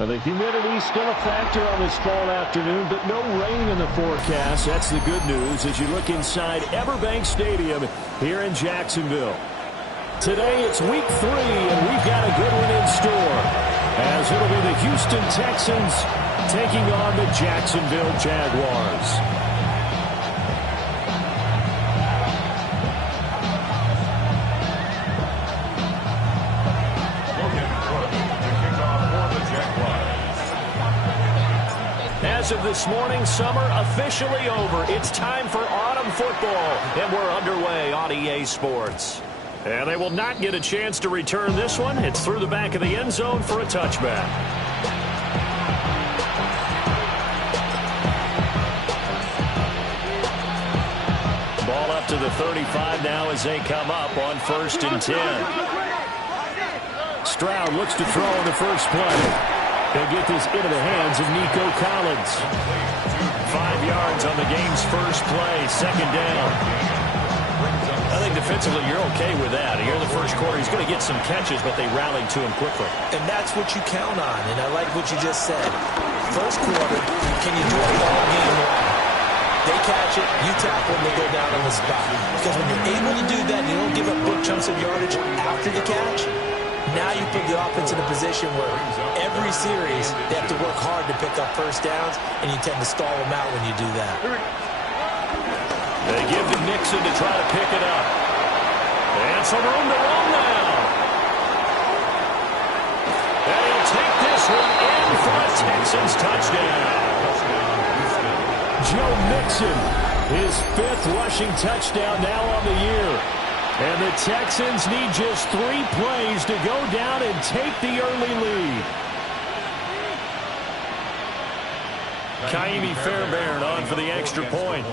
Well, the humidity still a factor on this fall afternoon, but no rain in the forecast. That's the good news as you look inside Everbank Stadium here in Jacksonville. Today it's week 3, and we've got a good one in store, as it'll be the Houston Texans taking on the Jacksonville Jaguars. As of this morning, summer officially over. It's time for autumn football, and we're underway on EA Sports. And they will not get a chance to return this one. It's through the back of the end zone for a touchback. Ball up to the 35 now as they come up on 1st and 10. Stroud looks to throw on the first play. They'll get this into the hands of Nico Collins. 5 yards on the game's first play, 2nd down. I think defensively you're okay with that. Here in the first quarter, he's going to get some catches, but they rallied to him quickly. And that's what you count on, and I like what you just said. First quarter, can you do it all game long? They catch it, you tackle them, they go down on the spot. Because when you're able to do that, and you don't give up big chunks of yardage after the catch, now you put the offense in a position where every series they have to work hard to pick up first downs, and you tend to stall them out when you do that. They give to Nixon to try to pick it up. And some room to run now. And he'll take this one in for a Texans touchdown. Joe Mixon, his 5th rushing touchdown now on the year. And the Texans need just 3 plays to go down and take the early lead. Kaimi Fairbairn on for the extra point.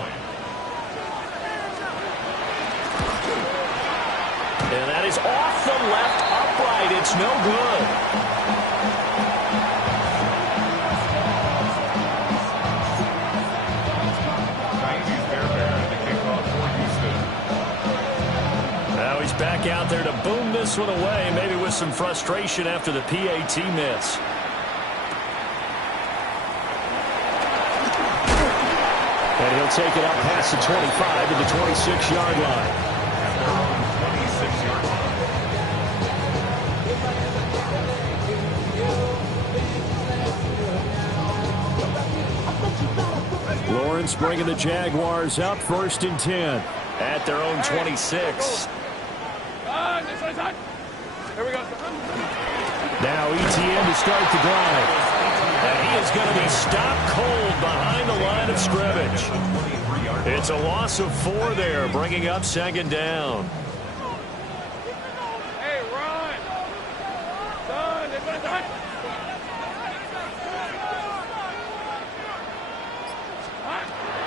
And that is off the left upright. It's no good. Back out there to boom this one away, maybe with some frustration after the PAT miss. And he'll take it up past the 25 to the 26-yard line. Lawrence bringing the Jaguars up 1st and 10 at their own 26. Here we go. Now ETN to start the drive. And he is going to be stopped cold behind the line of scrimmage. It's a loss of 4 there, bringing up 2nd down. Hey, run. Son, it's done.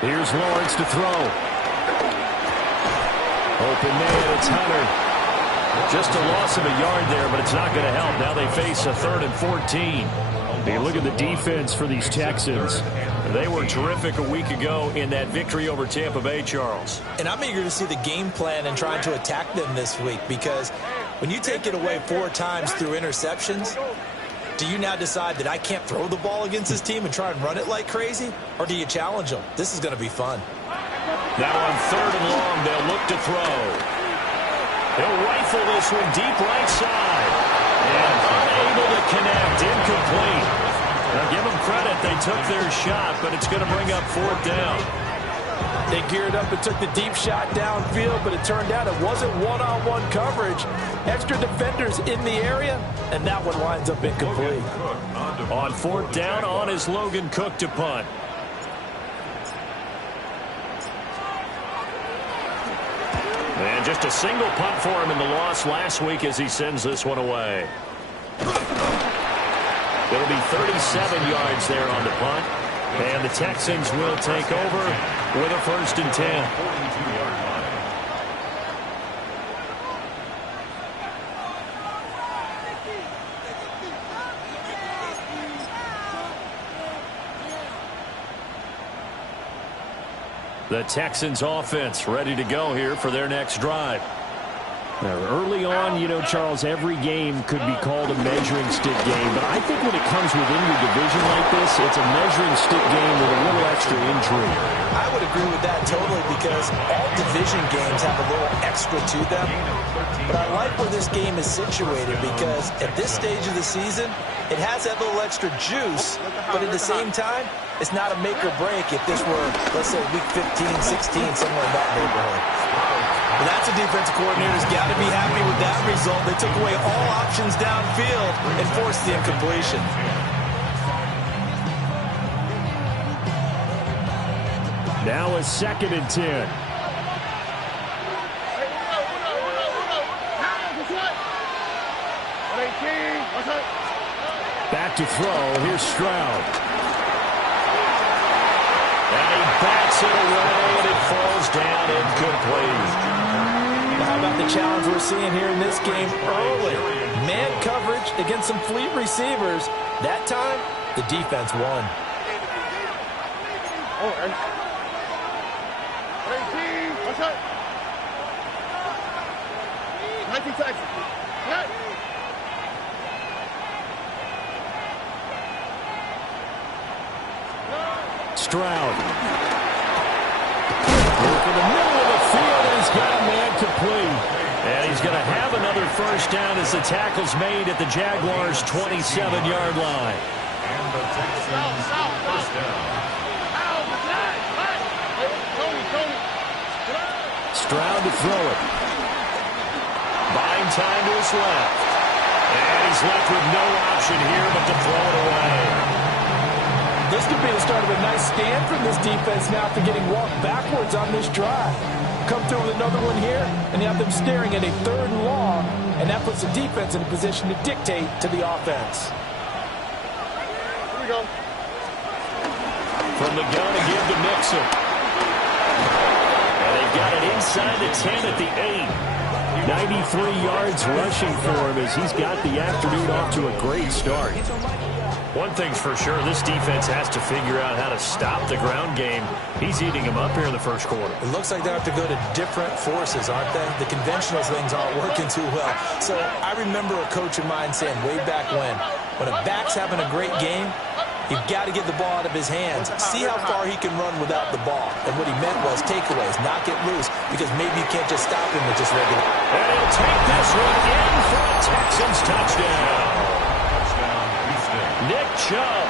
Here's Lawrence to throw. Open man, it's Hunter. Just a loss of a yard there, but it's not going to help. Now they face a 3rd and 14. Hey, look at the defense for these Texans. They were terrific a week ago in that victory over Tampa Bay, Charles. And I'm eager to see the game plan and trying to attack them this week, because when you take it away 4 times through interceptions, do you now decide that I can't throw the ball against this team and try and run it like crazy? Or do you challenge them? This is going to be fun. Now on 3rd and long, they'll look to throw. He'll rifle this one deep right side. And unable to connect, incomplete. Now give them credit, they took their shot, but it's going to bring up 4th down. They geared up and took the deep shot downfield, but it turned out it wasn't one-on-one coverage. Extra defenders in the area, and that one winds up incomplete. On 4th down, on is Logan Cook to punt. And just a single punt for him in the loss last week as he sends this one away. It'll be 37 yards there on the punt. And the Texans will take over with a 1st and 10. The Texans offense ready to go here for their next drive. Early on, you know, Charles, every game could be called a measuring stick game. But I think when it comes within your division like this, it's a measuring stick game with a little extra intrigue. I would agree with that totally because all division games have a little extra to them. But I like where this game is situated because at this stage of the season, it has that little extra juice. But at the same time, it's not a make or break if this were, let's say, week 15, 16, somewhere in that neighborhood. Well, that's a defensive coordinator's got to be happy with that result. They took away all options downfield and forced the incompletion. Now a 2nd and 10. Back to throw. Here's Stroud. And he bats it away, and it falls down incomplete. How about the challenge we're seeing here in this game early? Man coverage against some fleet receivers. That time, the defense won. Stroud. Look in the middle of the field, and he's got a man complete. And he's going to have another first down as the tackle's made at the Jaguars' 27-yard line. And the Texans first down. Stroud to throw it. Buying time to his left. And he's left with no option here but to throw it away. This could be the start of a nice stand from this defense now after getting walked backwards on this drive. Come through with another one here, and you have them staring at a 3rd and long, and that puts the defense in a position to dictate to the offense. Here we go. From the gun to give to Mixon. And they've got it inside the 10 at the 8. 93 yards rushing for him as he's got the afternoon off to a great start. One thing's for sure, this defense has to figure out how to stop the ground game. He's eating them up here in the first quarter. It looks like they have to go to different forces, aren't they? The conventional things aren't working too well. So I remember a coach of mine saying way back when a back's having a great game, you've got to get the ball out of his hands. See how far he can run without the ball. And what he meant was takeaways, not get loose, because maybe you can't just stop him with just regular. And he'll take this one in for a Texans touchdown. Nick Chubb,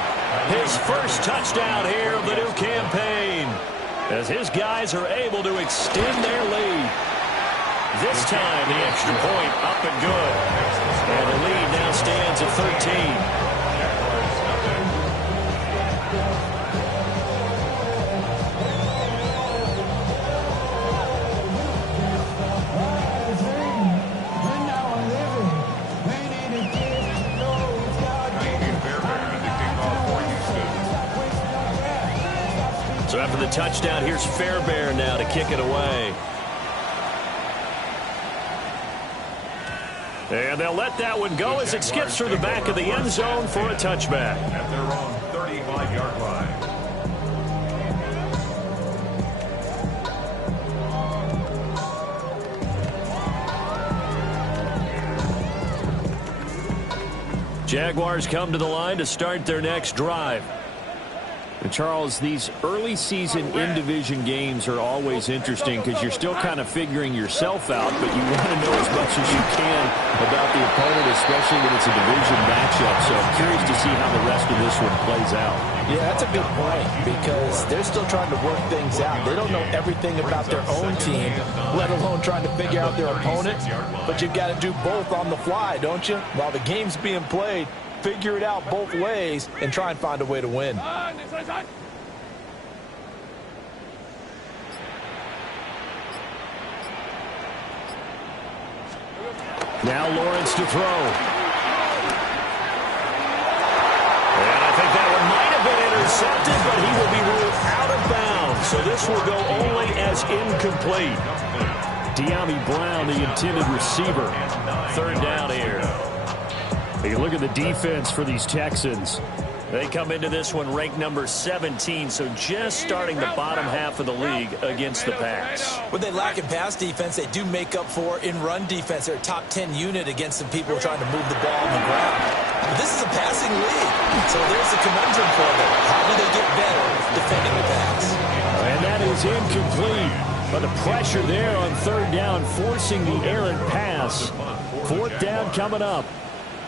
his first touchdown here of the new campaign, as his guys are able to extend their lead. This time, the extra point up and good. And the lead now stands at 13. So after the touchdown, here's Fairbairn now to kick it away. And they'll let that one go as it skips through the back of the end zone for a touchback. At their own 35-yard line. Jaguars come to the line to start their next drive. And Charles, these early season in-division games are always interesting because you're still kind of figuring yourself out, but you want to know as much as you can about the opponent, especially when it's a division matchup. So I'm curious to see how the rest of this one plays out. Yeah, that's a good point because they're still trying to work things out. They don't know everything about their own team, let alone trying to figure out their opponent. But you've got to do both on the fly, don't you? While the game's being played, figure it out both ways and try and find a way to win. Now Lawrence to throw. And I think that one might have been intercepted, but he will be ruled out of bounds. So this will go only as incomplete. De'Ami Brown, the intended receiver. 3rd down here. You look at the defense for these Texans. They come into this one ranked number 17, so just starting the bottom half of the league against the pass. What they lack in pass defense, they do make up for in run defense. They're a top 10 unit against some people trying to move the ball on the ground. But this is a passing league, so there's the conundrum for them. How do they get better defending the pass? And that is incomplete. But the pressure there on third down, forcing the errant pass. Fourth down coming up.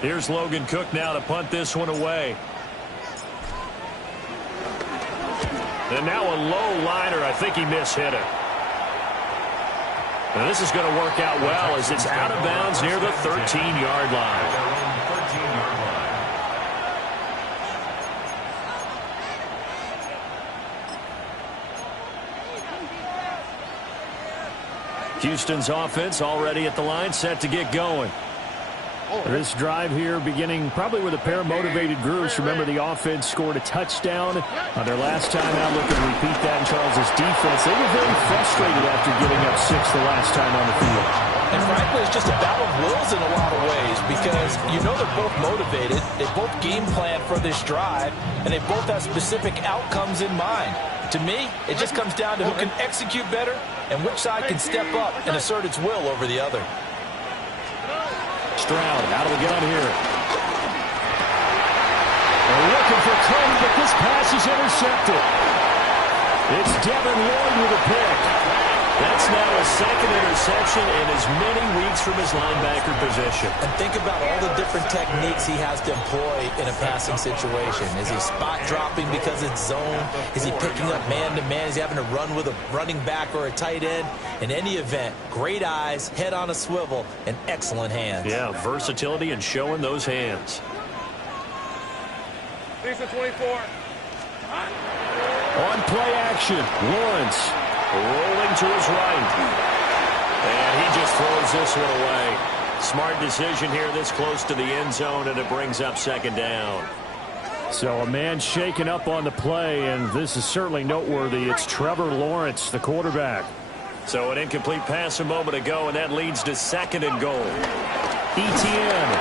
Here's Logan Cook now to punt this one away. And now a low liner. I think he mishit it. Now this is going to work out well as it's out of bounds near the 13-yard line. Houston's offense already at the line, set to get going. This drive here beginning probably with a pair of motivated groups. Remember, the offense scored a touchdown on their last time out. Looking to repeat that in Charles' defense. They were very frustrated after giving up 6 the last time on the field. And frankly, it's just a battle of wills in a lot of ways because you know they're both motivated. They both game plan for this drive, and they both have specific outcomes in mind. To me, it just comes down to who can execute better and which side can step up and assert its will over the other. Stroud out of the gun here. They're looking for Cody, but this pass is intercepted. It's Devin Lloyd with a pick. That's now a second interception in as many weeks from his linebacker position. And think about all the different techniques he has to employ in a passing situation. Is he spot dropping because it's zone? Is he picking up man-to-man? Is he having to run with a running back or a tight end? In any event, great eyes, head on a swivel, and excellent hands. Yeah, versatility and showing those hands. 24. On play action, Lawrence rolling to his right. And he just throws this one away. Smart decision here this close to the end zone, and it brings up second down. So a man shaken up on the play, and this is certainly noteworthy. It's Trevor Lawrence, the quarterback. So an incomplete pass a moment ago, and that leads to second and goal. Etienne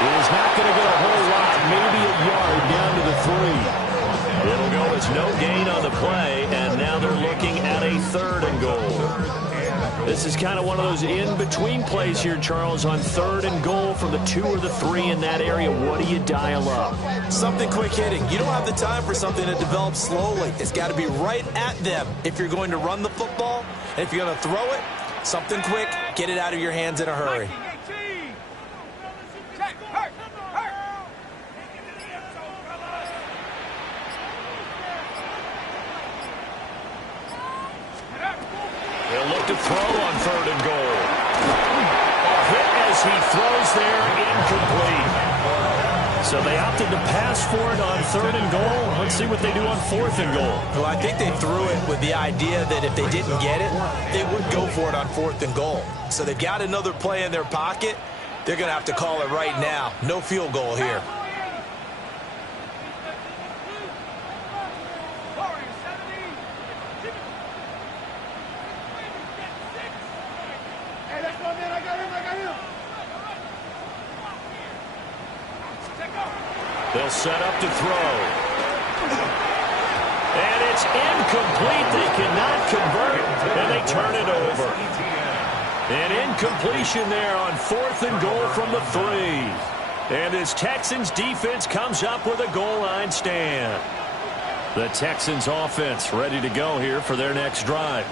is not going to get a whole lot, maybe a yard down to the 3. It'll go as no gain on the play, and now they're looking at a third and goal. This is kind of one of those in-between plays here, Charles, on third and goal from the 2 or the 3 in that area. What do you dial up? Something quick hitting. You don't have the time for something that develops slowly. It's got to be right at them if you're going to run the football. And if you're going to throw it, something quick, get it out of your hands in a hurry. He'll look to throw on third and goal. A hit as he throws there, incomplete. So they opted to pass for it on third and goal. Let's see what they do on fourth and goal. Well, I think they threw it with the idea that if they didn't get it, they would go for it on fourth and goal. So they've got another play in their pocket. They're going to have to call it right now. No field goal here. They'll set up to throw. And it's incomplete. They cannot convert, and they turn it over. An incompletion there on fourth and goal from the 3. And this Texans defense comes up with a goal line stand. The Texans offense ready to go here for their next drive.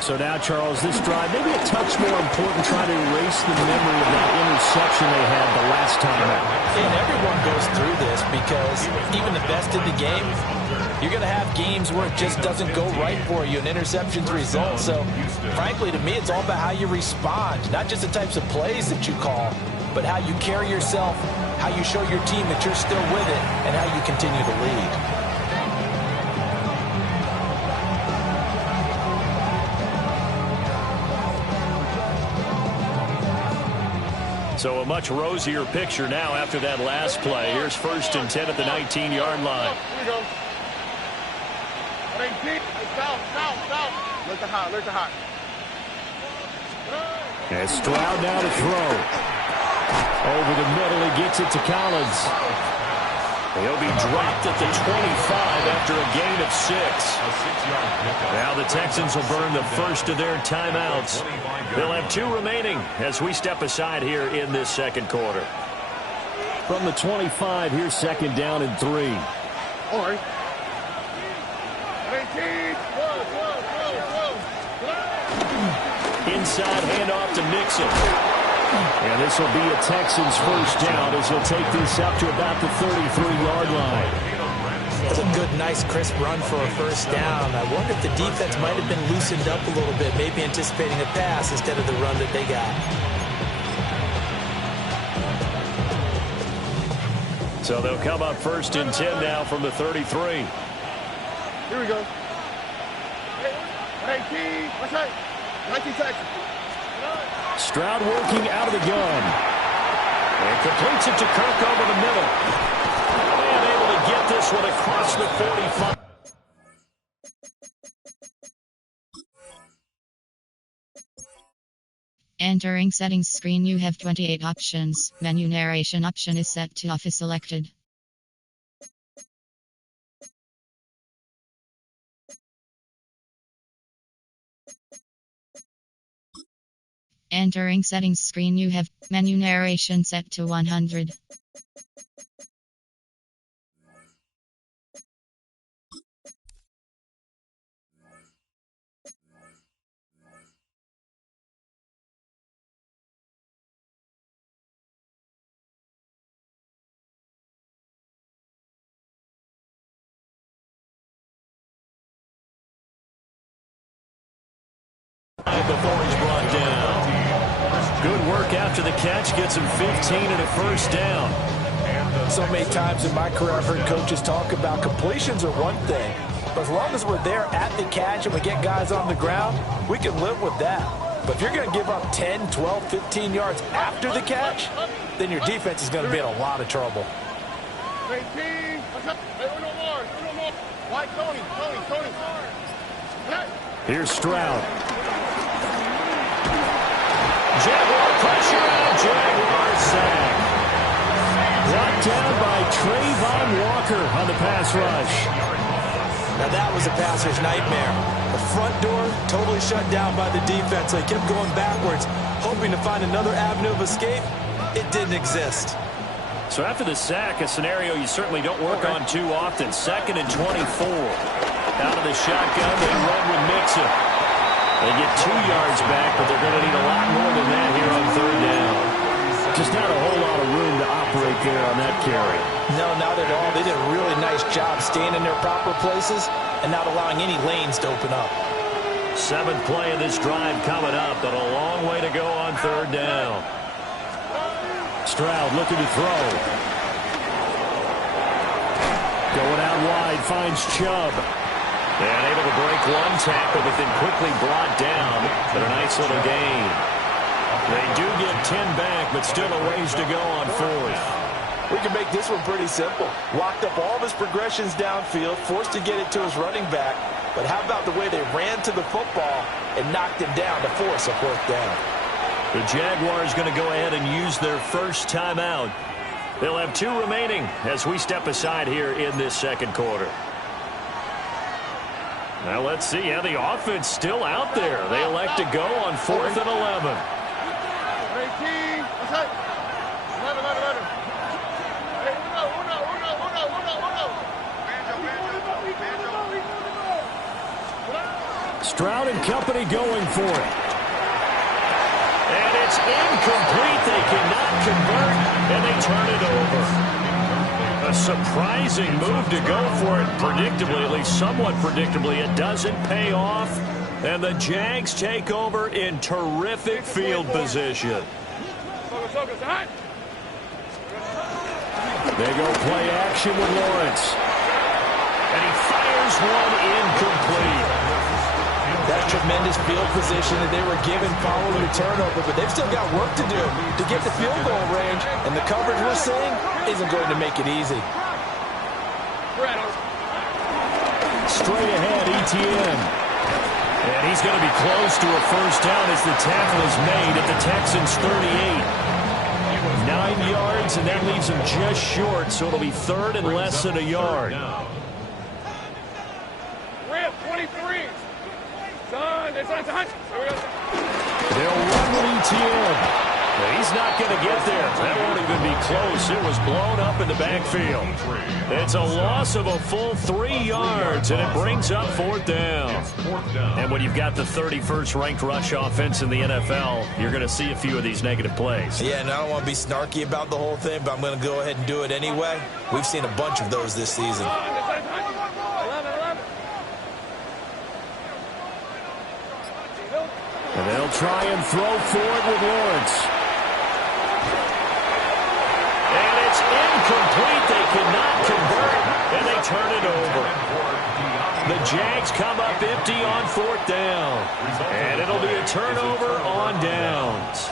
So now, Charles, this drive maybe a touch more important, trying to erase the memory of that interception they had the last time out. And everyone goes through this because even the best in the game, you're going to have games where it just doesn't go right for you, and interceptions result. So, frankly, to me, it's all about how you respond, not just the types of plays that you call, but how you carry yourself, how you show your team that you're still with it, and how you continue to lead. So a much rosier picture now after that last play. Here's first and 10 at the 19-yard line. Here we go. 19. South. Look to hot. And Stroud now to throw. Over the middle, he gets it to Collins. He'll be dropped at the 25 after a gain of 6. Now the Texans will burn the first of their timeouts. They'll have 2 remaining as we step aside here in this second quarter. From the 25, here's second down and 3. All right. 18. Inside handoff to Mixon. And this will be a Texans first down as he'll take this up to about the 33-yard line. That's a good, nice, crisp run for a first down. I wonder if the defense might have been loosened up a little bit, maybe anticipating a pass instead of the run that they got. So they'll come up first and 10 now from the 33. Here we go. 18. What's that? 19 Texans. Stroud working out of the gun. And completes it to Kirk over the middle. And able to get this one across the 45. Entering settings screen, you have 28 options. Menu narration option is set to off is selected. Entering settings screen, you have menu narration set to 100. Before he's brought down. Good work after the catch. Gets him 15 and a first down. So many times in my career, I've heard coaches talk about completions are one thing. But as long as we're there at the catch and we get guys on the ground, we can live with that. But if you're going to give up 10, 12, 15 yards after the catch, then your defense is going to be in a lot of trouble. 18. Uno more. White, Tony. Here's Stroud. Jaguar pressure out. Jaguar sack. Brought down by Trayvon Walker on the pass rush. Now that was a passer's nightmare. The front door totally shut down by the defense. They kept going backwards, hoping to find another avenue of escape. It didn't exist. So after the sack, a scenario you certainly don't work on too often. 2nd and 24. Out of the shotgun, they run with Mixon. They get 2 yards back, but they're going to need a lot more than that here on 3rd down. Just not a whole lot of room to operate there on that carry. No, not at all. They did a really nice job staying in their proper places and not allowing any lanes to open up. 7th play of this drive coming up, but a long way to go on 3rd down. Stroud looking to throw. Going out wide, finds Chubb. And able to break one tackle, but then quickly brought down. But a nice little gain. They do get 10 back, but still a ways to go on 4th. We can make this one pretty simple. Locked up all of his progressions downfield, forced to get it to his running back. But how about the way they ran to the football and knocked him down to force a 4th down? The Jaguars going to go ahead and use their first timeout. They'll have 2 remaining as we step aside here in this second quarter. Now let's see how the offense still out there. They elect to go on 4th and 11. 18. What's that? 11. Hey, uno. Stroud and company going for it. And it's incomplete. They cannot convert, and they turn it over. A surprising move to go for it predictably, at least somewhat predictably. It doesn't pay off, and the Jags take over in terrific field position. They go play action with Lawrence. And he fires one incomplete. That's tremendous field position that they were given following the turnover, but they've still got work to do to get the field goal range, and the coverage we're seeing isn't going to make it easy. Straight ahead, ETN. And he's going to be close to a first down as the tackle is made at the Texans' 38. 9 9 yards, and that leaves him just short, so it'll be third and less than a yard. Rip, 23. Son, it's on touch. They'll run with ETN. He's not going to get there. That won't even be close. It was blown up in the backfield. It's a loss of a full 3 yards, and it brings up fourth down. And when you've got the 31st ranked rush offense in the NFL, you're going to see a few of these negative plays. Yeah, and I don't want to be snarky about the whole thing, but I'm going to go ahead and do it anyway. We've seen a bunch of those this season. And they'll try and throw forward with Lawrence. And it's incomplete. They cannot convert, and they turn it over. The Jags come up empty on fourth down. And it'll be a turnover on downs.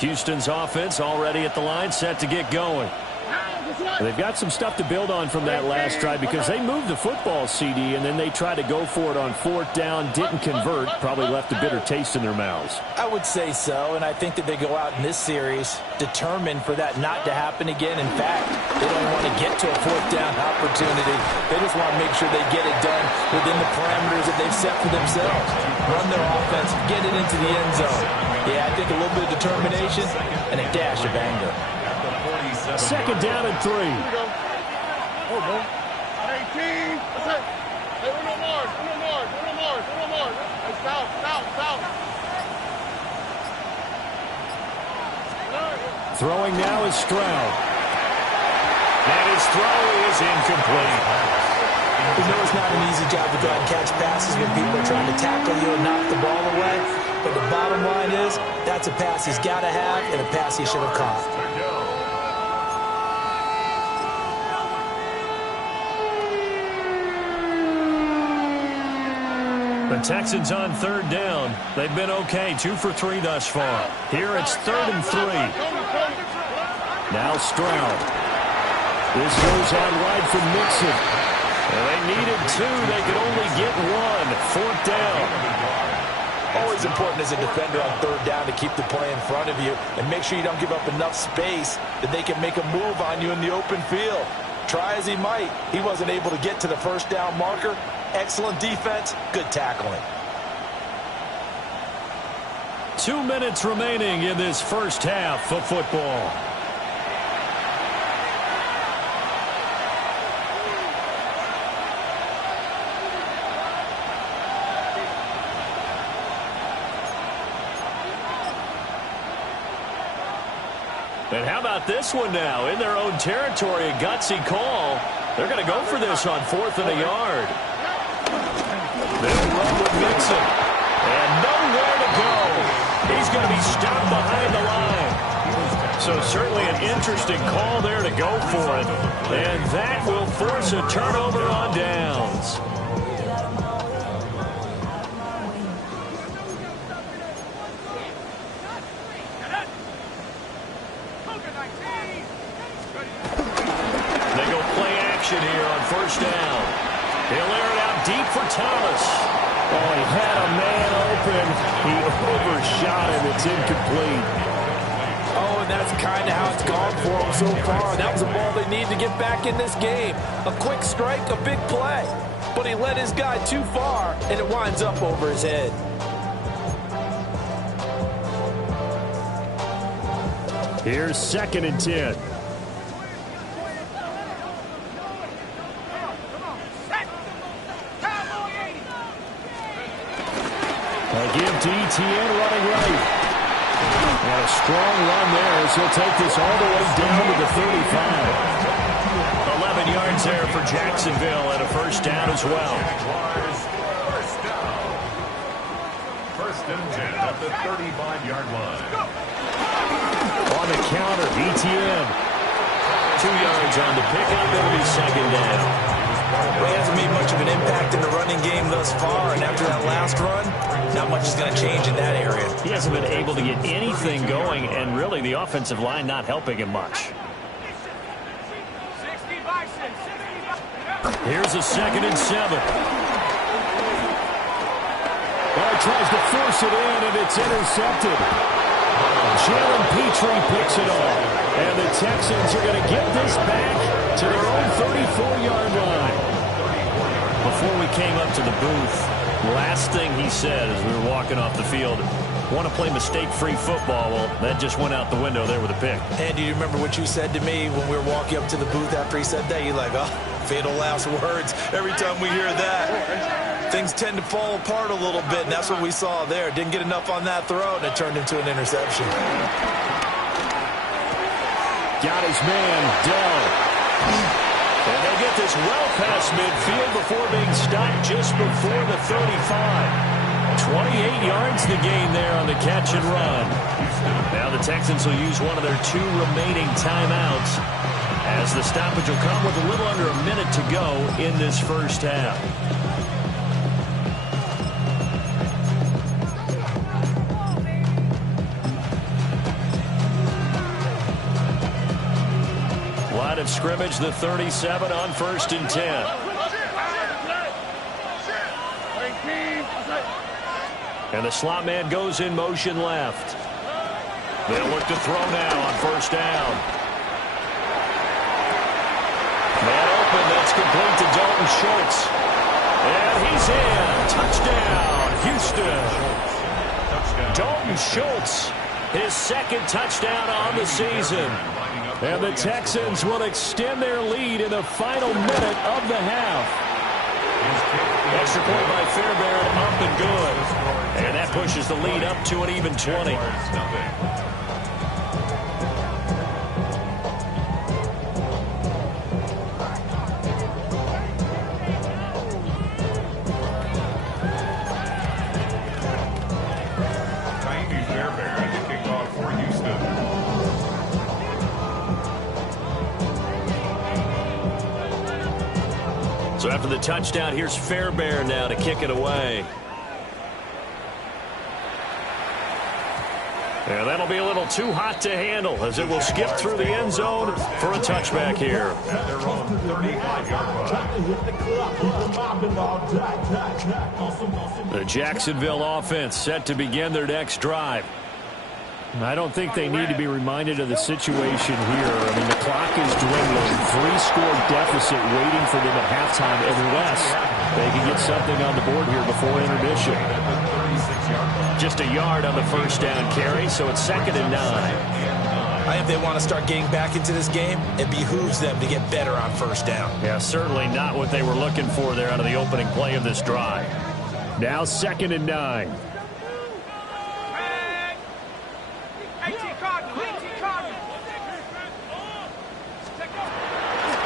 Houston's offense already at the line, set to get going. They've got some stuff to build on from that last drive because they moved the football, CD, and then they tried to go for it on fourth down, didn't convert, probably left a bitter taste in their mouths. I would say so, and I think that they go out in this series determined for that not to happen again. In fact, they don't want to get to a fourth down opportunity. They just want to make sure they get it done within the parameters that they've set for themselves. Run their offense, get it into the end zone. Yeah, I think a little bit of determination and a dash of anger. Second down and 3. Oh, man. 18. That's it. Hey, Uno Mars. Hey, south. Throwing now is Stroud. And his throw is incomplete. You know it's not an easy job to go out and catch passes when people are trying to tackle you and knock the ball away. But the bottom line is, that's a pass he's got to have and a pass he should have caught. The Texans on third down. They've been okay, 2 for 3 thus far. Here it's 3rd and 3. Now Stroud. This goes out wide from Mixon. And they needed 2. They could only get 1. Fourth down. Always important as a defender on third down to keep the play in front of you and make sure you don't give up enough space that they can make a move on you in the open field. Try as he might, he wasn't able to get to the first down marker. Excellent defense, good tackling. 2 minutes remaining in this first half of football. And how about this one now? In their own territory, a gutsy call. They're going to go for this on 4th and a yard. They'll run with Mixon. And nowhere to go. He's going to be stopped behind the line. So certainly an interesting call there to go for it. And that will force a turnover on downs. They go play action here on first down. He'll air it out deep for Thomas. Oh, he had a man open. He overshot him. It's incomplete. Oh, and that's kind of how it's gone for them so far. That was a ball they need to get back in this game. A quick strike, a big play. But he led his guy too far, and it winds up over his head. Here's 2nd and 10. Give to ETN running right. And a strong run there as he'll take this all the way down to the 35. 11 yards there for Jacksonville and a first down as well. First and 10 at the 35-yard line. On the counter, ETN. 2 yards on the pickup. It'll be second down. Well, he hasn't made much of an impact in the running game thus far, and after that last run, not much is going to change in that area. He hasn't been able to get anything going, and really the offensive line not helping him much. Here's a 2nd and 7. Oh, tries to force it in, and it's intercepted. Jalen Petrie picks it off. And the Texans are going to get this back to their own 34-yard line. Before we came up to the booth, last thing he said as we were walking off the field, want to play mistake-free football. Well, that just went out the window there with a pick. And do you remember what you said to me when we were walking up to the booth after he said that? You're like, oh, fatal last words. Every time we hear that, things tend to fall apart a little bit, and that's what we saw there. Didn't get enough on that throw, and it turned into an interception. Got his man, Dell. And they get this well past midfield before being stopped just before the 35. 28 yards to gain there on the catch and run. Now the Texans will use one of their 2 remaining timeouts as the stoppage will come with a little under a minute to go in this first half. Line of scrimmage, the 37 on 1st and 10. And the slot man goes in motion left. They'll look to throw now on 1st down. Man open, that's complete to Dalton Schultz. And he's in. Touchdown, Houston. Dalton Schultz, his 2nd touchdown on the season. And the Texans will extend their lead in the final minute of the half. Extra point by Fairbairn, up and good. And that pushes the lead up to an even 20. Fairbairn to kick off for Houston. So after the touchdown, here's Fairbairn now to kick it away. And that'll be a little too hot to handle as it will skip through the end zone for a touchback here. At their own 35-yard line. The Jacksonville offense set to begin their next drive. I don't think they need to be reminded of the situation here. I mean, the clock is dwindling. 3-score deficit waiting for them at halftime unless they can get something on the board here before intermission. Just a yard on the 1st down carry, so it's 2nd and 9. I think they want to start getting back into this game. It behooves them to get better on 1st down. Yeah, certainly not what they were looking for there out of the opening play of this drive. Now 2nd and 9.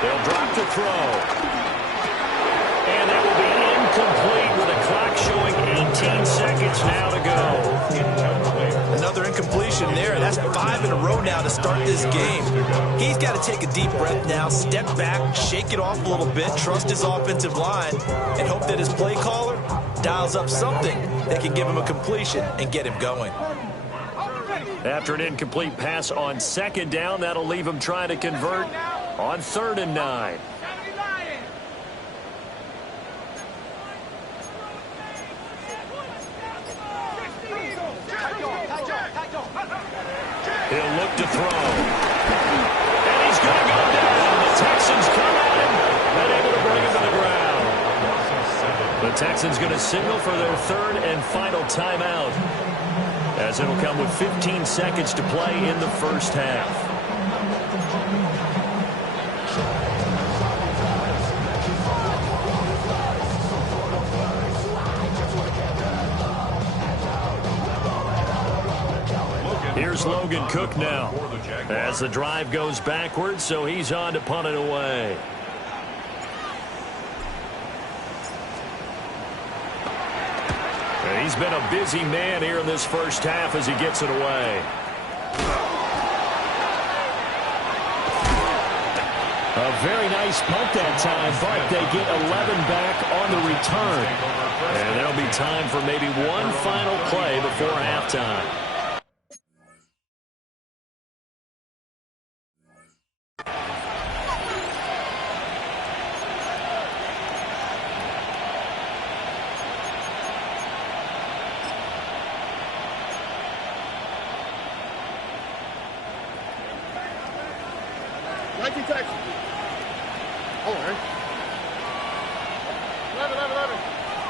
They'll drop the throw. And that will be incomplete with the clock showing 18 seconds now to go. Another incompletion there. That's 5 in a row now to start this game. He's got to take a deep breath now, step back, shake it off a little bit, trust his offensive line, and hope that his play caller dials up something that can give him a completion and get him going. After an incomplete pass on 2nd down, that'll leave him trying to convert on 3rd and 9. He'll look to throw. And he's going to go down. The Texans come at him and able to bring him to the ground. The Texans going to signal for their 3rd and final timeout, as it'll come with 15 seconds to play in the first half. Here's Logan Cook now as the drive goes backwards, so he's on to punt it away. And he's been a busy man here in this first half as he gets it away. A very nice punt that time, but they get 11 back on the return. And there'll be time for maybe one final play before halftime. 19 text. Hold on, right? 11.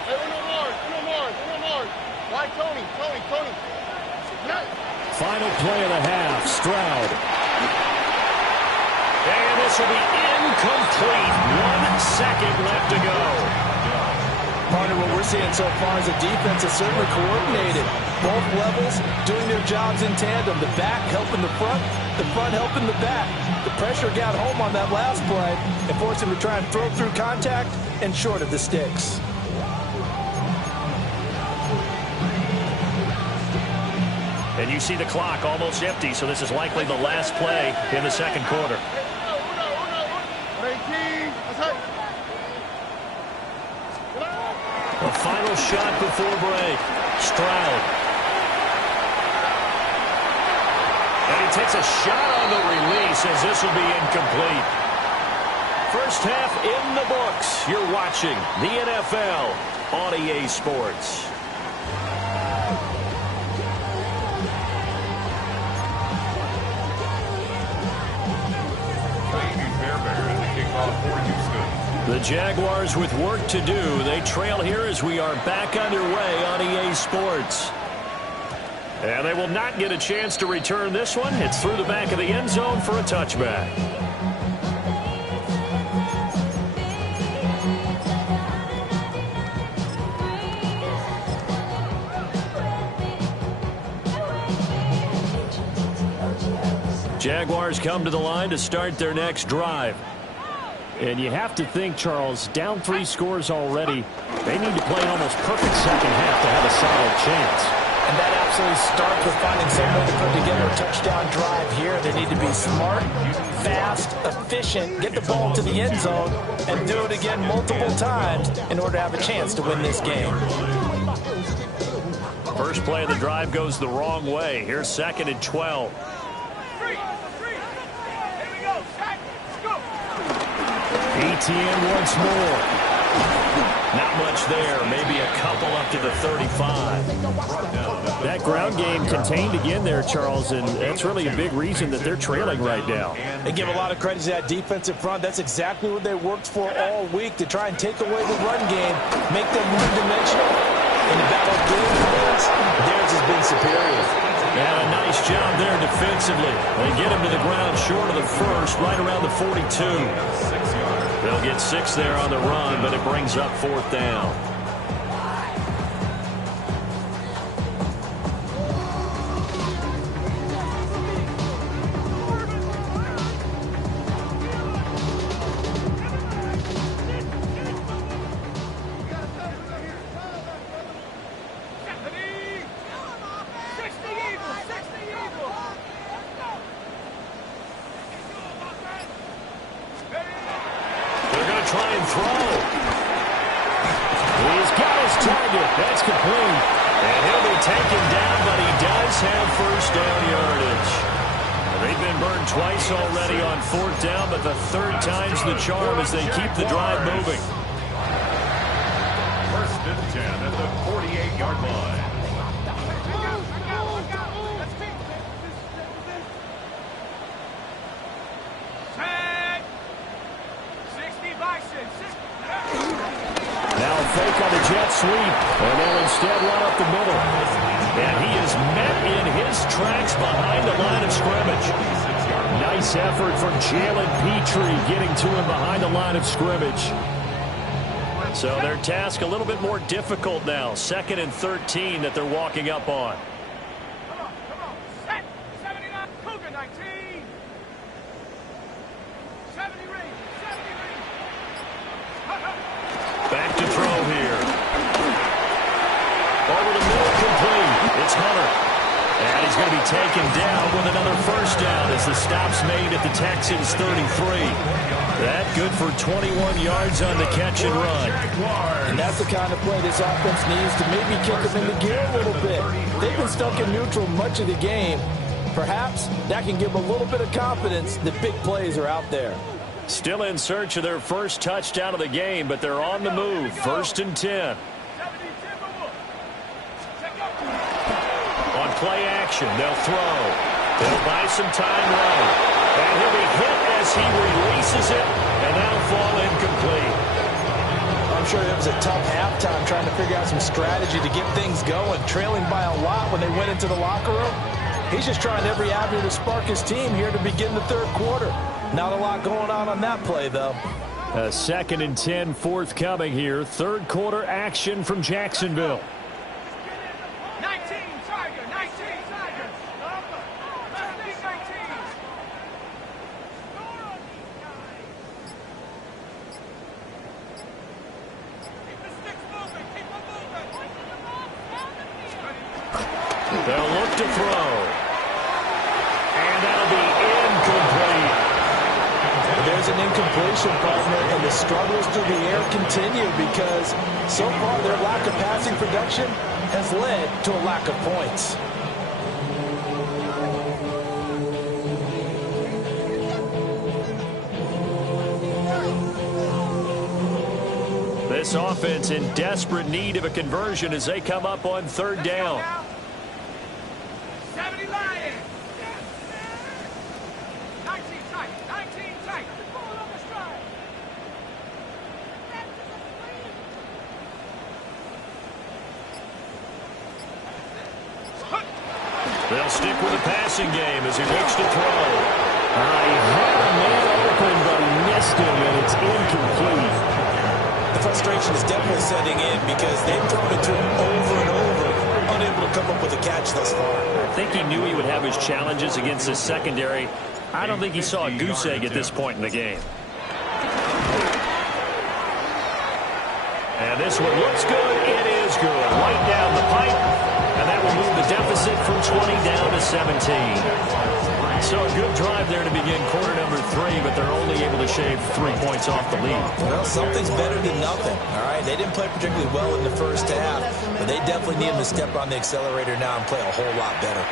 Hey, Uno more. Right, Tony. Net. Final play of the half. Stroud. And this will be incomplete. 1 second left to go. Partner, what we're seeing so far is the defense is certainly coordinated. Both levels doing their jobs in tandem. The back helping the front helping the back. The pressure got home on that last play and forced him to try and throw through contact and short of the sticks. And you see the clock almost empty, so this is likely the last play in the second quarter. A final shot before break. Stroud. And he takes a shot on the release as this will be incomplete. First half in the books. You're watching the NFL on EA Sports. The Jaguars with work to do. They trail here as we are back underway on EA Sports. And they will not get a chance to return this one. It's through the back of the end zone for a touchback. Jaguars come to the line to start their next drive. And you have to think, Charles, down 3 scores already, they need to play an almost perfect second half to have a solid chance. And that absolutely starts with finding some way to put together a touchdown drive here. They need to be smart, fast, efficient, get the ball to the end zone, and do it again multiple times in order to have a chance to win this game. First play of the drive goes the wrong way. Here's 2nd and 12. ETN once more. Not much there. Maybe a couple up to the 35. That ground game contained again there, Charles, and that's really a big reason that they're trailing right now. They give a lot of credit to that defensive front. That's exactly what they worked for all week, to try and take away the run game, make them one-dimensional. In the battle of game plans, theirs has been superior. And a nice job there defensively. They get him to the ground short of the first, right around the 42. They'll get 6 there on the run, but it brings up 4th down. That's complete. And he'll be taken down, but he does have first down yardage. They've been burned twice already on 4th down, but the 3rd time's the charm as they keep the drive moving. 1st and 10 at the 48-yard line. Fake on the jet sweep, and they'll instead run up the middle. And he is met in his tracks behind the line of scrimmage. Nice effort from Jalen Petrie getting to him behind the line of scrimmage. So their task a little bit more difficult now. 2nd and 13 that they're walking up on. Set. 79, Cougar 19. 70 ring. Back to throw here. Over the middle, complete. It's Hunter. And he's going to be taken down with another first down as the stop's made at the Texans' 33. That good for 21 yards on the catch and run. And that's the kind of play this offense needs to maybe kick them into gear a little bit. They've been stuck in neutral much of the game. Perhaps that can give them a little bit of confidence that big plays are out there. Still in search of their first touchdown of the game, but they're on the move. 1st and 10. On play action, they'll throw. They'll buy some time right. And he'll be hit as he releases it, and that'll fall incomplete. I'm sure it was a tough halftime trying to figure out some strategy to get things going, trailing by a lot when they went into the locker room. He's just trying every avenue to spark his team here to begin the third quarter. Not a lot going on that play, though. A 2nd and 10 forthcoming here. Third quarter action from Jacksonville. 19, Tiger, 19, Tiger. 19. Keep the sticks moving, keep them moving. They'll look to throw. And that'll be incomplete. There's an incompletion, partner, and the struggles through the air continue because so far their lack of passing production has led to a lack of points. This offense in desperate need of a conversion as they come up on third down. 70 Lions. 19 tight, 19 tight. Ball on the stride. They'll stick with the passing game as he looks to throw. He had a man open, but he missed him, and it's incomplete. The frustration is definitely setting in because they've thrown it to him over and over, unable to come up with a catch thus far. I think he knew he would have his challenges against his secondary. I don't think he saw a goose egg at this point in the game. And this one looks good. It is good. Right down the pipe. And that will move the deficit from 20 down to 17. So a good drive there to begin quarter number 3, but they're only able to shave 3 points off the lead. Well, something's better than nothing, all right? They didn't play particularly well in the first half, but they definitely need them to step on the accelerator now and play a whole lot better.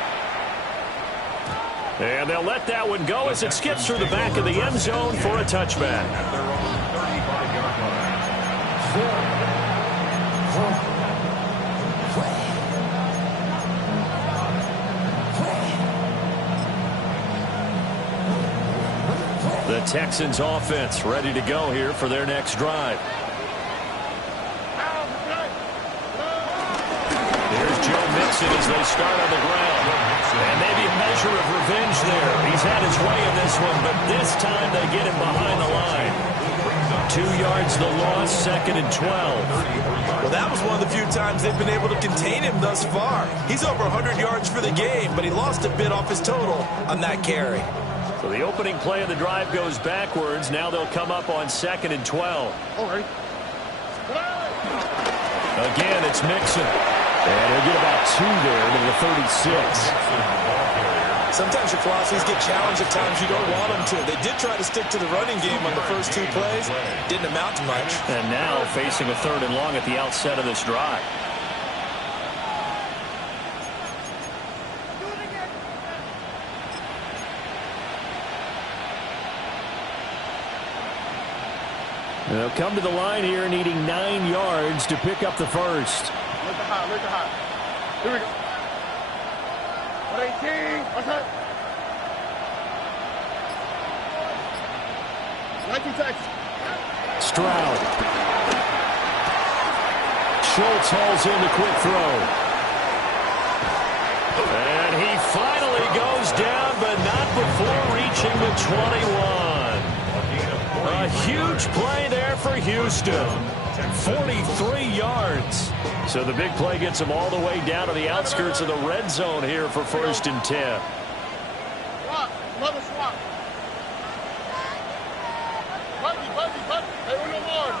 And they'll let that one go as it skips through the back of the end zone for a touchback. The Texans offense ready to go here for their next drive. Here's Joe Mixon as they start on the ground. And maybe a measure of revenge there. He's had his way in this one, but this time they get him behind the line. 2 yards the loss, 2nd and 12. Well, that was one of the few times they've been able to contain him thus far. He's over 100 yards for the game, but he lost a bit off his total on that carry. So the opening play of the drive goes backwards. Now they'll come up on 2nd and 12. Again, it's Mixon. And he'll get about 2 there to the 36. Sometimes your philosophies get challenged at times you don't want them to. They did try to stick to the running game on the first 2 plays. Didn't amount to much. And now facing a 3rd and long at the outset of this drive. They'll come to the line here needing 9 yards to pick up the first. Look at high. Here we go. 118. What's that? 19 seconds. Stroud. Schultz hauls in the quick throw. And he finally goes down, but not before reaching the 21. A huge play there for Houston. 43 yards. So the big play gets them all the way down to the outskirts of the red zone here for 1st and 10. Swap. Another swap. Buggy. Hey, Uno more.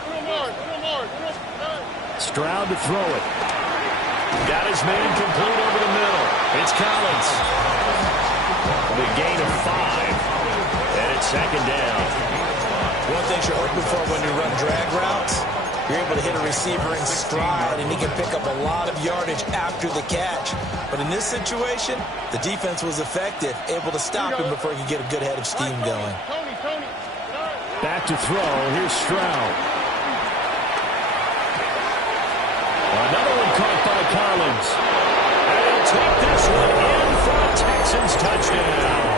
Stroud to throw it. Got his man complete over the middle. It's Collins. The gain of 5. And it's 2nd down. One thing you're hoping for when you run drag routes, you're able to hit a receiver in stride, and he can pick up a lot of yardage after the catch. But in this situation, the defense was effective, able to stop him before he could get a good head of steam going. Tony. Back to throw. Here's Stroud. Another one caught by Collins. And he'll take this one in for a Texans touchdown.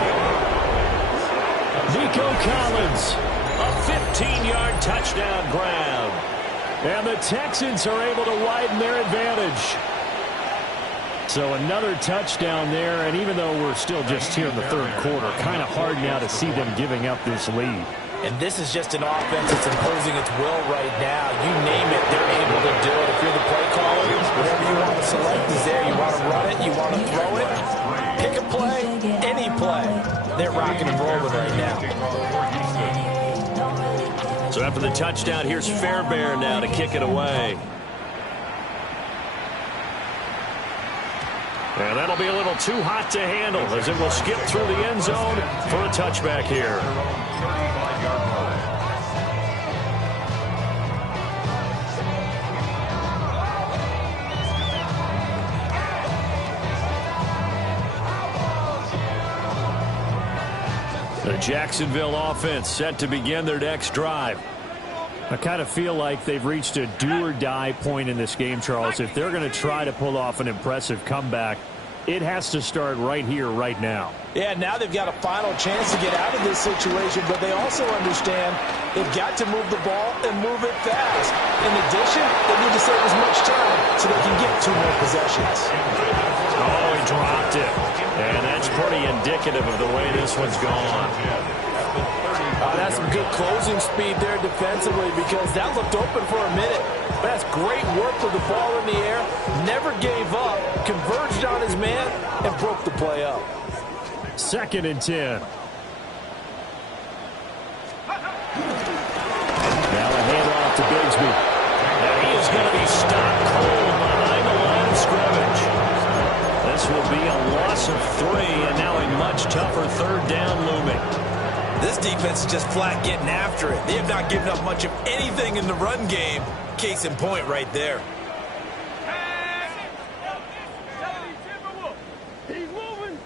Nico Collins. A 15-yard touchdown grab. And the Texans are able to widen their advantage. So another touchdown there, and even though we're still just here in the third quarter, kind of hard now to see them giving up this lead. And this is just an offense that's imposing its will right now. You name it, they're able to do it. If you're the play caller, whatever you want to select is there. You want to run it, you want to throw it, pick a play, any play. They're rocking and rolling right now. So after the touchdown, here's Fairbairn now to kick it away. And that'll be a little too hot to handle as it will skip through the end zone for a touchback here. The Jacksonville offense set to begin their next drive. I kind of feel like they've reached a do-or-die point in this game, Charles. If they're going to try to pull off an impressive comeback, it has to start right here, right now. Yeah, now they've got a final chance to get out of this situation, but they also understand they've got to move the ball and move it fast. In addition, they need to save as much time so they can get 2 more possessions. Oh, he dropped it. And that's pretty indicative of the way this one's gone. That's some good closing speed there defensively because that looked open for a minute. That's great work with the ball in the air. Never gave up, converged on his man, and broke the play up. 2nd and 10. Now a handoff to Bigsby. And he is going to be stopped cold behind the line of scrimmage. This will be a loss of 3, and now a much tougher 3rd down looming. This defense is just flat getting after it. They have not given up much of anything in the run game. Case in point right there. He's moving.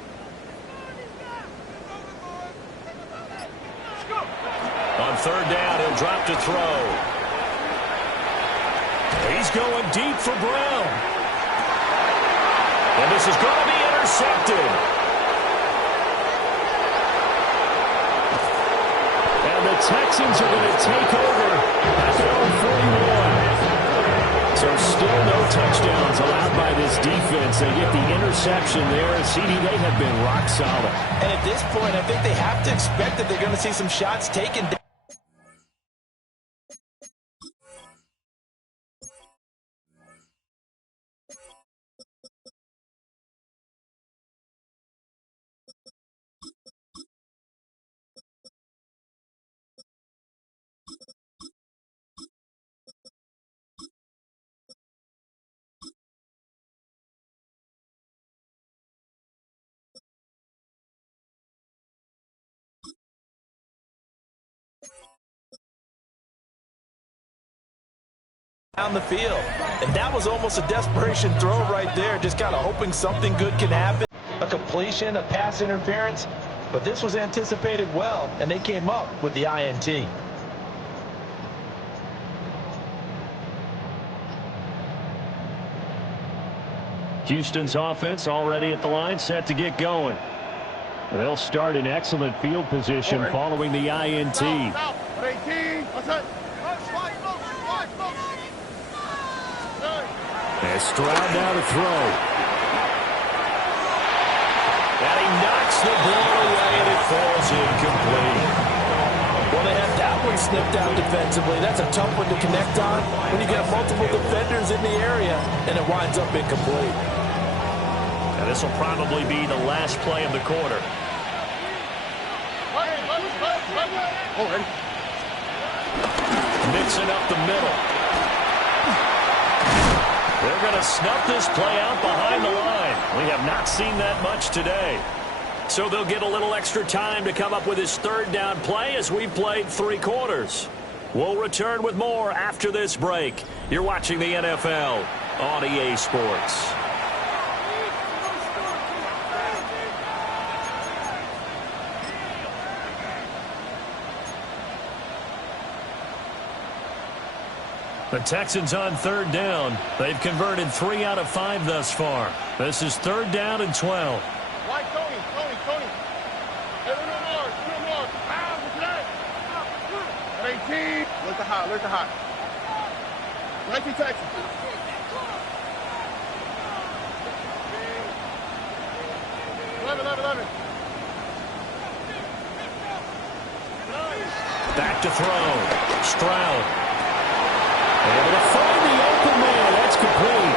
On 3rd down, he'll drop to throw. He's going deep for Brown. And this is going to be intercepted. The Texans are going to take over at their own 41. So still no touchdowns allowed by this defense. They get the interception there. CD, they have been rock solid. And at this point, I think they have to expect that they're going to see some shots taken. Down the field. And that was almost a desperation throw right there, just kind of hoping something good can happen. A completion, a pass interference, but this was anticipated well, and they came up with the INT. Houston's offense already at the line, set to get going. They'll start in excellent field position following the INT. And Stroud now to throw. And he knocks the ball away, and it falls incomplete. Well, they had that one snipped out defensively. That's a tough one to connect on when you got multiple defenders in the area, and it winds up incomplete. And this will probably be the last play of the quarter. Mixing up the middle. They're going to snuff this play out behind the line. We have not seen that much today. So they'll get a little extra time to come up with his 3rd down play as we've played 3 quarters. We'll return with more after this break. You're watching the NFL on EA Sports. The Texans on 3rd down. They've converted 3 out of 5 thus far. This is 3rd down and 12. Tony. Hey, no more. Alert the hot, alert the hot. Right to Texas. Love it. Back to throw. Stroud. Able to find the open man. That's complete.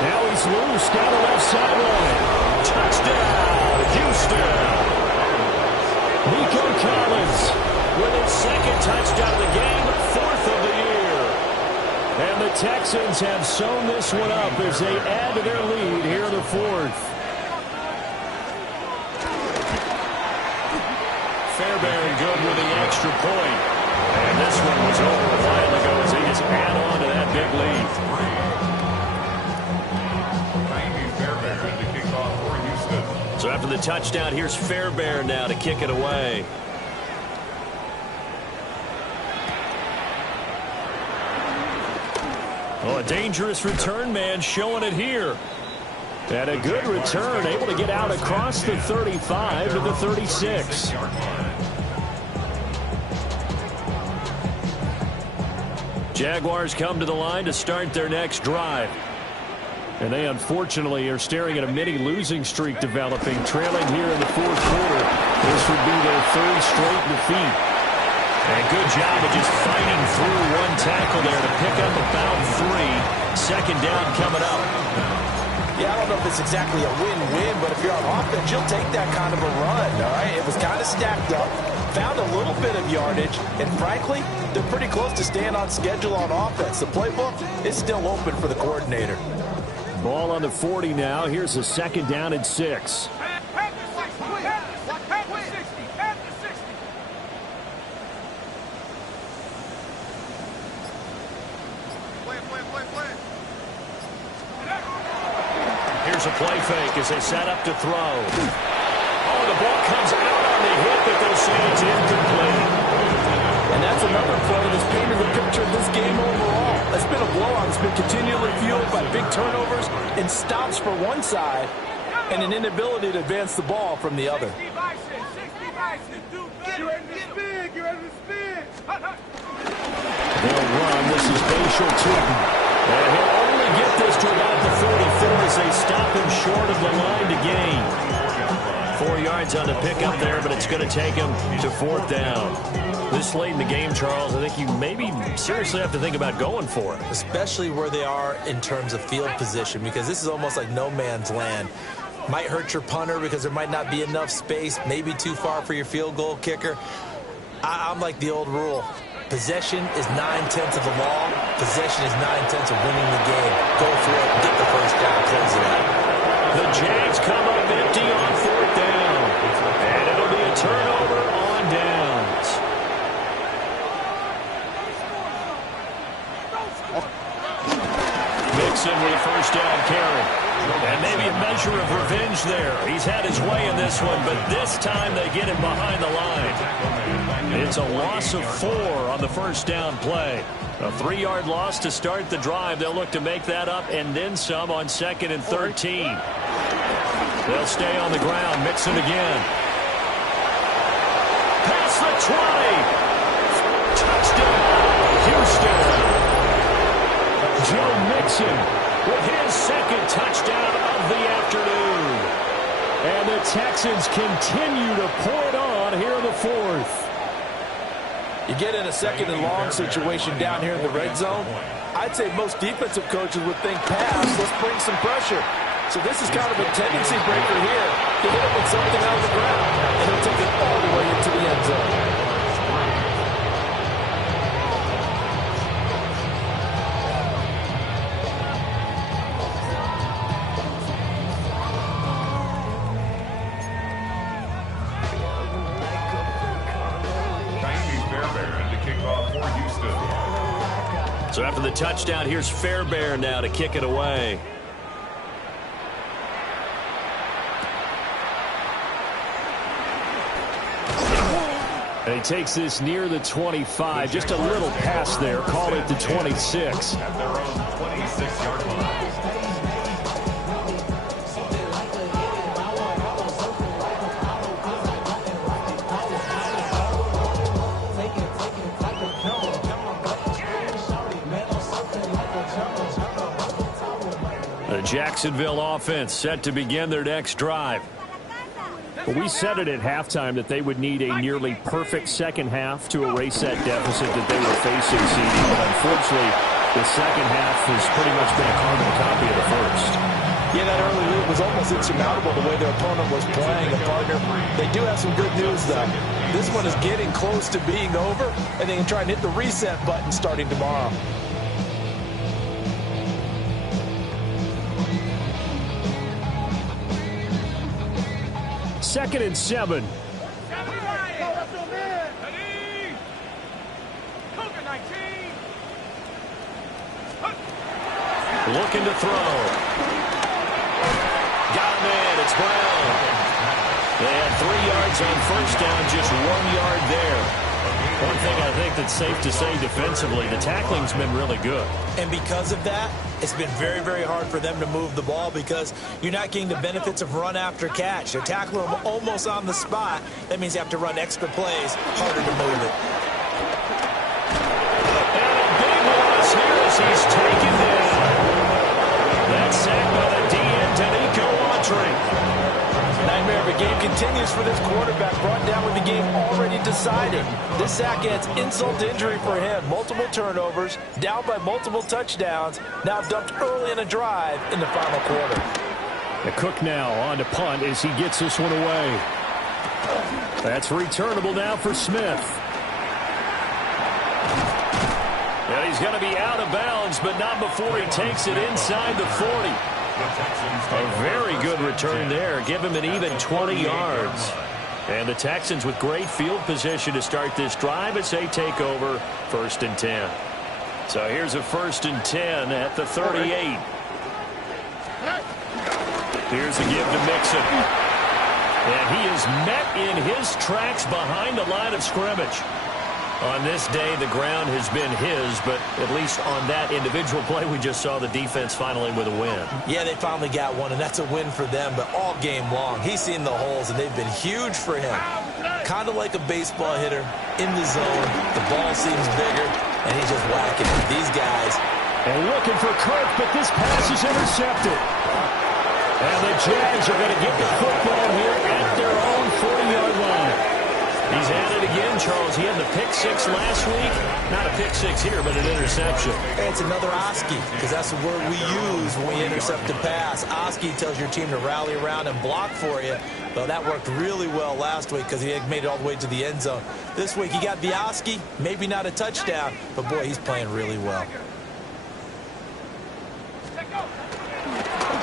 Now he's loose down the left sideline. Touchdown, Houston. Nico Collins with his second touchdown of the game, fourth of the year. And the Texans have sewn this one up as they add to their lead here in the fourth. Fairbairn good with the extra point. And this one was over a while ago as they just add on to that big lead. Fairbairn to kick off for Houston. So after the touchdown, here's Fairbairn now to kick it away. Oh, a dangerous return man showing it here. And a good return, able to get out across the 35 to the 36. Jaguars come to the line to start their next drive. And they unfortunately are staring at a mini losing streak developing, trailing here in the fourth quarter. This would be their third straight defeat. And a good job of just fighting through one tackle there to pick up about 3. Second down coming up. Yeah, I don't know if it's exactly a win-win, but if you're on offense, you'll take that kind of a run, all right? It was kind of stacked up, found a little bit of yardage, and frankly, they're pretty close to staying on schedule on offense. The playbook is still open for the coordinator. Ball on the 40 now. Here's a second down and 6. Here's a play fake as they set up to throw. Oh, the ball comes out on the hit, but they'll say it's incomplete. And that's another play that's painted the picture of this game overall. It's been a blowout. It's been continually fueled by big turnovers and stops for one side and an inability to advance the ball from the other. Get ready to spin. Get ready to spin. They'll run. This is Bashal Tootin. And he'll only get this to about the 44 as they stop him short of the line to gain. 4 yards on the pickup there, but it's going to take him to fourth down. This late in the game, Charles, I think you maybe seriously have to think about going for it. Especially where they are in terms of field position, because this is almost like no man's land. Might hurt your punter because there might not be enough space, maybe too far for your field goal kicker. I'm like the old rule. Possession is 9/10 of the law. Possession is 9/10 of winning the game. Go for it, get the first down, close it out. The Jags come up empty on fourth down. And it'll be a turnover on downs. Mixon with a first down carry. And maybe a measure of revenge there. He's had his way in this one, but this time they get him behind the line. It's a loss of 4 on the first down play. A 3-yard loss to start the drive. They'll look to make that up and then some on 2nd and 13. They'll stay on the ground. Mixon again. Past the 20. Touchdown, Houston. Joe Mixon with his second touchdown of the afternoon. And the Texans continue to pour it on here in the fourth. You get in a second and long situation down here in the red zone, I'd say most defensive coaches would think pass, let's bring some pressure. So this is kind of a tendency breaker here to hit him with something out of the ground, and he'll take it all the way into the end zone. So after the touchdown, here's Fairbairn now to kick it away. And he takes this near the 25. Just a little pass there. Call it the 26. At their own 26-yard line. Jacksonville offense set to begin their next drive. Well, we said it at halftime that they would need a nearly perfect second half to erase that deficit that they were facing, CD. But unfortunately, the second half has pretty much been a carbon copy of the first. Yeah, that early lead was almost insurmountable the way their opponent was playing. And, partner, they do have some good news, though. This one is getting close to being over, and they can try and hit the reset button starting tomorrow. Second and 7. Looking to throw. Got him in. It's Brown. They had 3 yards on first down, just 1 yard there. One thing I think that's safe to say defensively, the tackling's been really good. And because of that, it's been very, very hard for them to move the ball because you're not getting the benefits of run after catch. They're tackling them almost on the spot. That means you have to run extra plays, harder to move it. And a big loss here as he's taken down. That's sacked by the DN, Danico Autry. Nightmare of a game continues for this quarterback, brought down with the game already decided. This sack adds insult to injury for him. Multiple turnovers, down by multiple touchdowns, now dumped early in a drive in the final quarter. The Cook now on to punt as he gets this one away. That's returnable now for Smith. And he's going to be out of bounds, but not before he takes it inside the 40. A very good return there. Give him an even 20 yards. And the Texans with great field position to start this drive as they take over 1st and 10. So here's a 1st and 10 at the 38. Here's a give to Mixon. And he is met in his tracks behind the line of scrimmage. On this day, the ground has been his, but at least on that individual play, we just saw the defense finally with a win. Yeah, they finally got one, and that's a win for them, but all game long, he's seen the holes, and they've been huge for him. Kind of like a baseball hitter in the zone. The ball seems bigger, and he's just whacking it. These guys. And looking for Kirk, but this pass is intercepted. And the Jags are going to get the football here at their own 40-yard line. He's at it again, Charles. He had the pick 6 last week. Not a pick 6 here, but an interception. Hey, it's another Oski, because that's the word we use when we intercept a pass. Oski tells your team to rally around and block for you. Well, that worked really well last week because he had made it all the way to the end zone. This week, he got the Oski, maybe not a touchdown, but, boy, he's playing really well.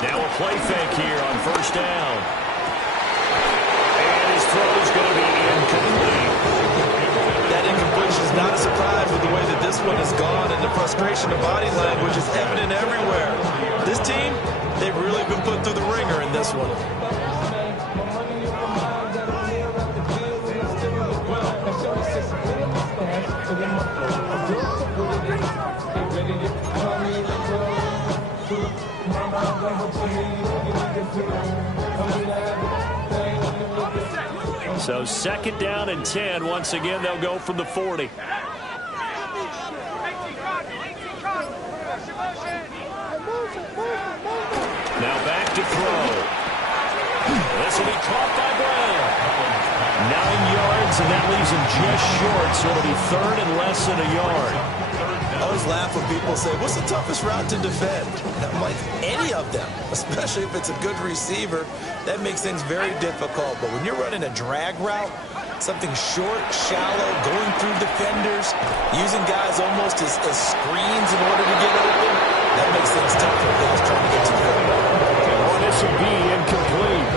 Now a play fake here on 1st down. And his throw is going to be incomplete. That incompletion is not a surprise with the way that this one has gone, and the frustration of body language is evident everywhere. This team, they've really been put through the ringer in this one. So 2nd down and 10. Once again, they'll go from the 40. Now back to throw. This will be caught by Brown. 9 yards, and that leaves him just short, so it'll be 3rd and less than a yard. I always laugh when people say, what's the toughest route to defend? And I'm like, any of them, especially if it's a good receiver. That makes things very difficult. But when you're running a drag route, something short, shallow, going through defenders, using guys almost as screens in order to get open, that makes things tough for guys trying to get to them. Oh, this will be incomplete.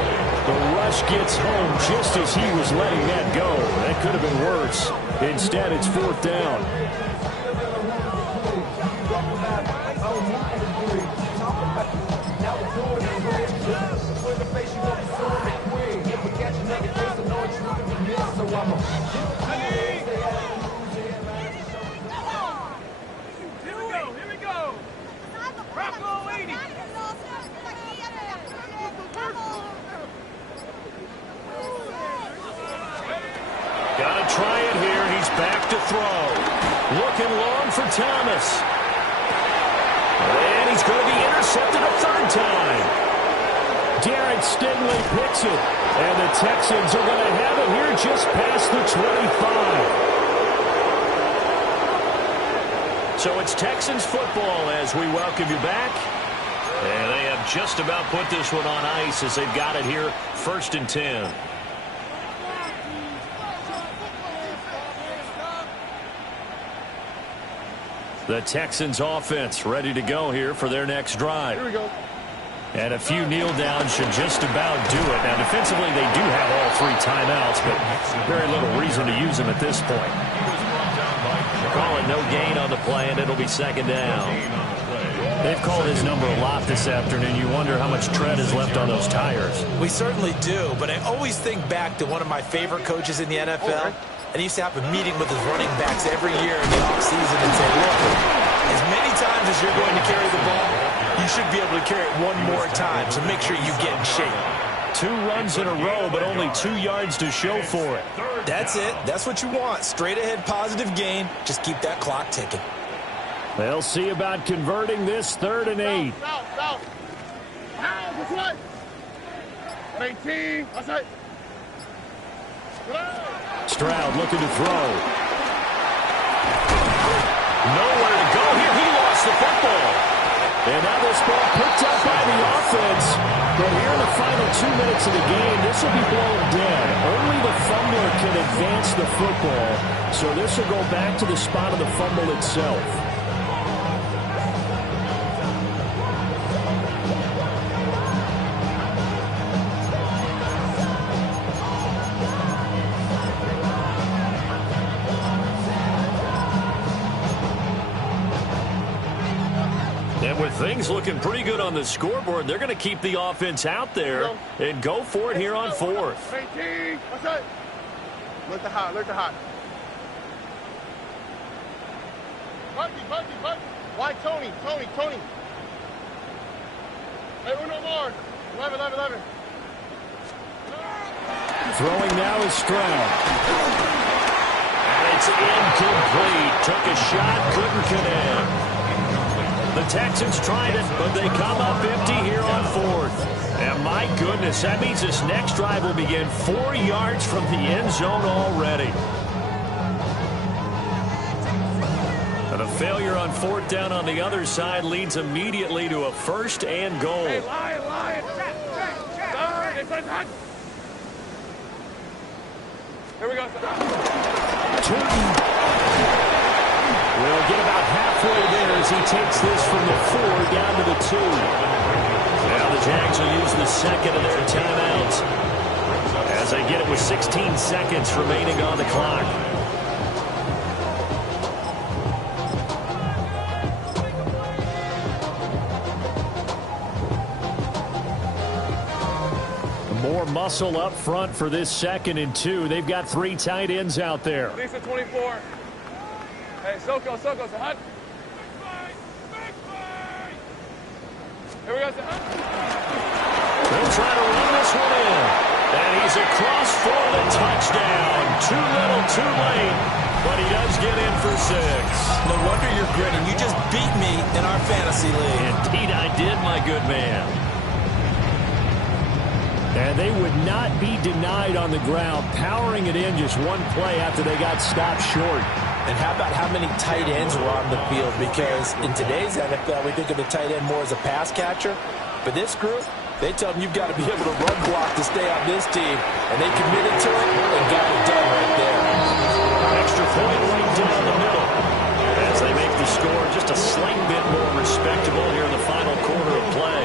The rush gets home just as he was letting that go. That could have been worse. Instead, it's 4th down. Here we go. Bravo 80. Gotta try it here. He's back to throw. Looking long for Thomas. And he he's going to be intercepted a third time. Derek Stingley picks it, and the Texans are going to have it here just past the 25. So it's Texans football as we welcome you back. And they have just about put this one on ice as they've got it here, 1st and 10. The Texans offense ready to go here for their next drive. Here we go. And a few kneel downs should just about do it. Now, defensively, they do have all 3 timeouts, but very little reason to use them at this point. Call it no gain on the play, and it'll be 2nd down. They've called his number a lot this afternoon. You wonder how much tread is left on those tires. We certainly do, but I always think back to one of my favorite coaches in the NFL. And he used to have a meeting with his running backs every year in the offseason and say, look, as many times as you're going to carry the ball, you should be able to carry it one more time, so make sure you get in shape. 2 runs in a row, but only 2 yards to show for it. That's it. That's what you want. Straight ahead positive gain. Just keep that clock ticking. They'll see about converting this 3rd and 8. South. Now, this way. 19. That's it. Stroud looking to throw. Nowhere to go here. He lost the football. And now this ball picked up by the offense. But here in the final 2 minutes of the game, this will be blown dead. Only the fumbler can advance the football. So this will go back to the spot of the fumble itself. And with things looking pretty good on the scoreboard, they're going to keep the offense out there and go for it here on 4th. 18. What's that? Look the hot. Buddy. Why Tony? Hey, Uno more. 11. Throwing now is Stroud. And it's incomplete. Took a shot, couldn't connect. The Texans tried it, but they come up empty here on 4th. And my goodness, that means this next drive will begin 4 yards from the end zone already. And a failure on 4th down on the other side leads immediately to a 1st and goal. Hey, Lion. Here we go. Turton will get about halfway there as he takes this from the 4 down to the 2. Now the Jags will use the 2nd of their timeouts as they get it with 16 seconds remaining on the clock. More muscle up front for this 2nd and 2. They've got 3 tight ends out there. Lisa 24. Hey, Soko, hot. Here we go. They'll try to run this one in. And he's across for the touchdown. Too little, too late. But he does get in for 6. No wonder you're grinning. You just beat me in our fantasy league. Indeed I did, my good man. And they would not be denied on the ground, powering it in just one play after they got stopped short. And how about how many tight ends were on the field? Because in today's NFL, we think of the tight end more as a pass catcher. But this group, they tell them you've got to be able to run block to stay on this team. And they committed to it and got it done right there. Extra point right down the middle as they make the score just a slight bit more respectable here in the final quarter of play.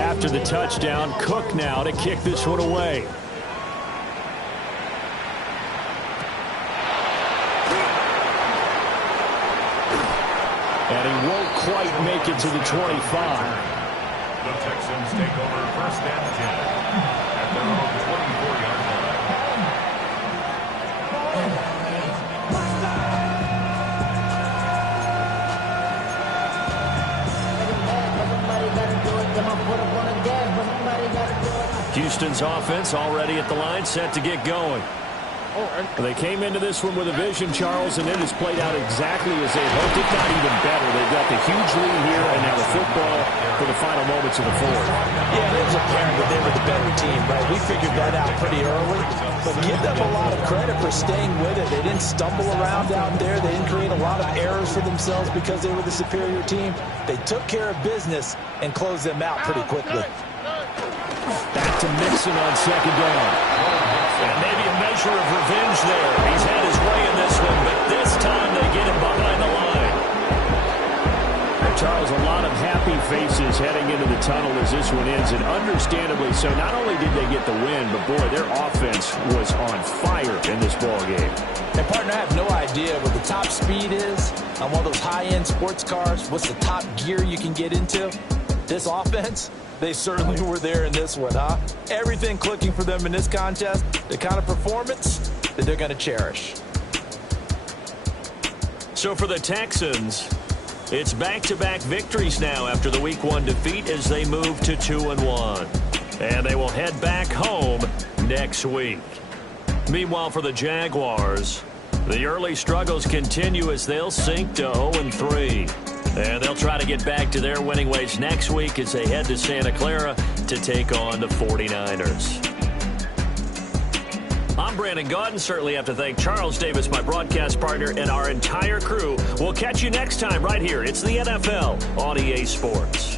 After the touchdown, Cook now to kick this one away. And he won't quite make it to the 25. The Texans take over 1st and 10 at their own 24-yard Houston's offense already at the line, set to get going. They came into this one with a vision, Charles, and it has played out exactly as they hoped, if not even better. They've got the huge lead here, and now the football for the final moments of the fourth. Yeah, it was apparent that they were the better team, right? We figured that out pretty early, but give them a lot of credit for staying with it. They didn't stumble around out there. They didn't create a lot of errors for themselves because they were the superior team. They took care of business and closed them out pretty quickly. Back to Mixon on second down. And maybe a measure of revenge there. He's had his way in this one, but this time they get him behind the line. And Charles, a lot of happy faces heading into the tunnel as this one ends, and understandably so. Not only did they get the win, but boy, their offense was on fire in this ball game. And partner, I have no idea what the top speed is on one of those high-end sports cars. What's the top gear you can get into? This offense, they certainly were there in this one, huh? Everything clicking for them in this contest, the kind of performance that they're going to cherish. So for the Texans, it's back-to-back victories now after the Week 1 defeat as they move to 2-1. And they will head back home next week. Meanwhile, for the Jaguars, the early struggles continue as they'll sink to 0-3. And they'll try to get back to their winning ways next week as they head to Santa Clara to take on the 49ers. I'm Brandon Gaudin. Certainly have to thank Charles Davis, my broadcast partner, and our entire crew. We'll catch you next time right here. It's the NFL on EA Sports.